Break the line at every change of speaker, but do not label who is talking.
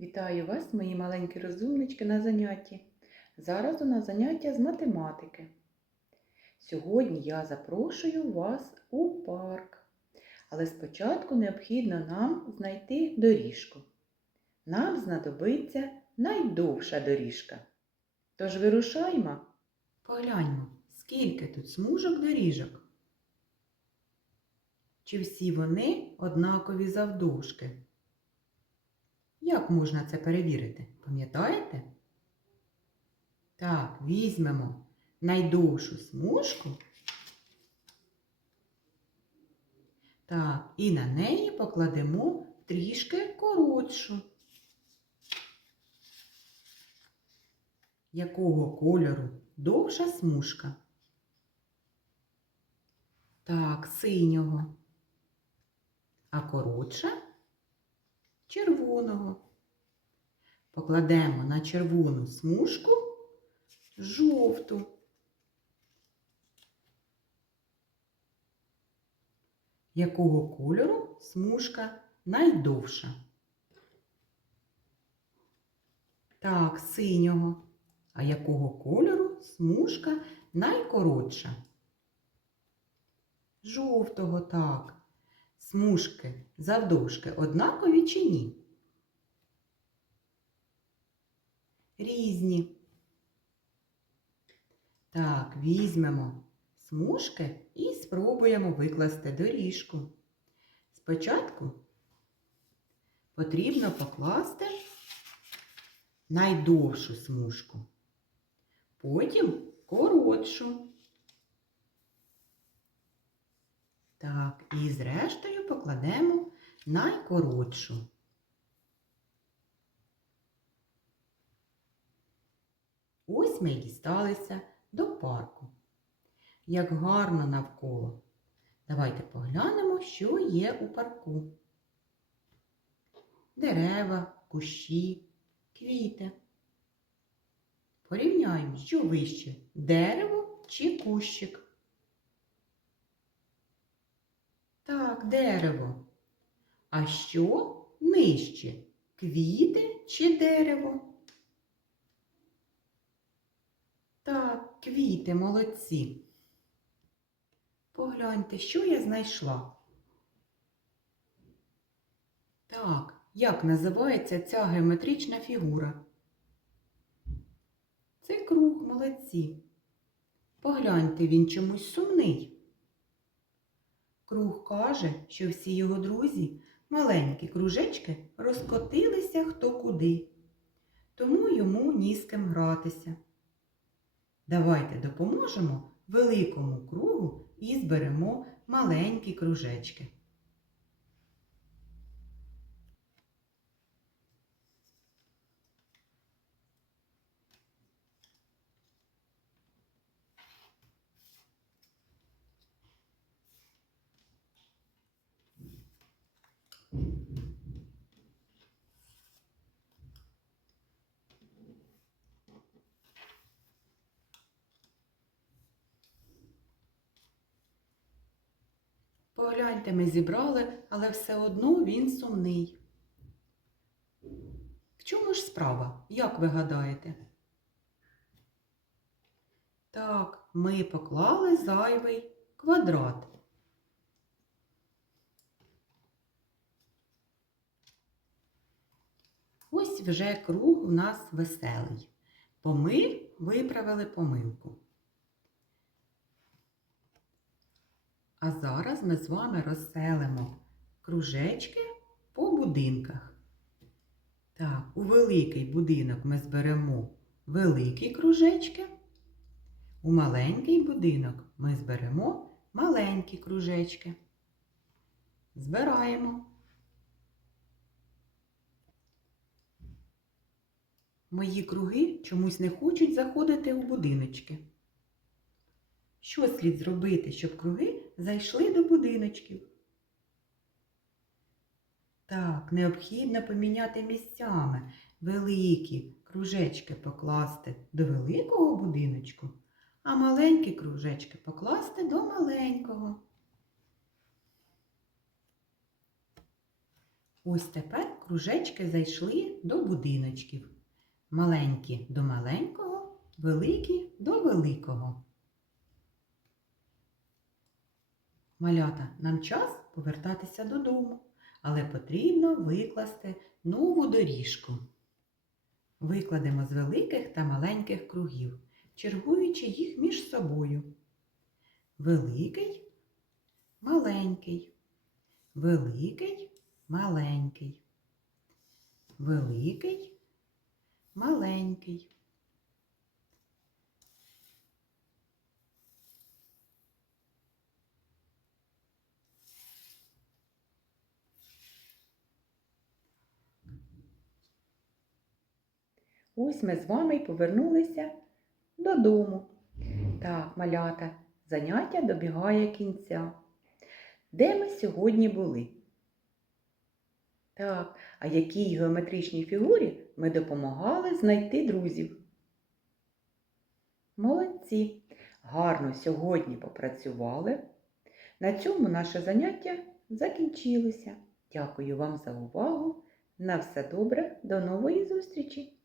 Вітаю вас, мої маленькі розумнички, на занятті. Зараз у нас заняття з математики. Сьогодні я запрошую вас у парк. Але спочатку необхідно нам знайти доріжку. Нам знадобиться найдовша доріжка. Тож вирушаймо. Погляньмо, скільки тут смужок доріжок. Чи всі вони однакові завдовжки? Як можна це перевірити? Пам'ятаєте? Так, візьмемо найдовшу смужку. Так, і на неї покладемо трішки коротшу. Якого кольору довша смужка? Так, синього. А коротша? Червоного. Покладемо на червону смужку жовту. Якого кольору смужка найдовша? Так, синього. А якого кольору смужка найкоротша? Жовтого, так. Смужки завдовжки однакові чи ні? Різні. Так, візьмемо смужки і спробуємо викласти доріжку. Спочатку потрібно покласти найдовшу смужку, потім коротшу. Так, і зрештою покладемо найкоротшу. Ось ми й дісталися до парку. Як гарно навколо. Давайте поглянемо, що є у парку. Дерева, кущі, квіти. Порівняємо, що вище дерево чи кущик. Так, дерево. А що нижче? Квіти чи дерево? Так, квіти молодці. Погляньте, що я знайшла. Так, як називається ця геометрична фігура? Це круг молодці. Погляньте, він чомусь сумний. Круг каже, що всі його друзі, маленькі кружечки, розкотилися хто куди, тому йому ні з ким гратися. Давайте допоможемо великому кругу і зберемо маленькі кружечки. Погляньте, ми зібрали, але все одно він сумний. В чому ж справа? Як ви гадаєте? Так, ми поклали зайвий квадрат. Ось вже круг у нас веселий, бо ми виправили помилку. А зараз ми з вами розселимо кружечки по будинках. Так, у великий будинок ми зберемо великі кружечки. У маленький будинок ми зберемо маленькі кружечки. Збираємо. Мої круги чомусь не хочуть заходити у будиночки. Що слід зробити, щоб круги зайшли до будиночків? Так, необхідно поміняти місцями великі кружечки покласти до великого будиночку, а маленькі кружечки покласти до маленького. Ось тепер кружечки зайшли до будиночків. Маленькі до маленького, великі до великого. Малята, нам час повертатися додому, але потрібно викласти нову доріжку. Викладемо з великих та маленьких кругів, чергуючи їх між собою. Великий, маленький, великий, маленький, великий, маленький. Ось ми з вами й повернулися додому. Так, малята, заняття добігає кінця. Де ми сьогодні були? Так, а якій геометричній фігурі ми допомагали знайти друзів? Молодці! Гарно сьогодні попрацювали. На цьому наше заняття закінчилося. Дякую вам за увагу. На все добре, до нової зустрічі!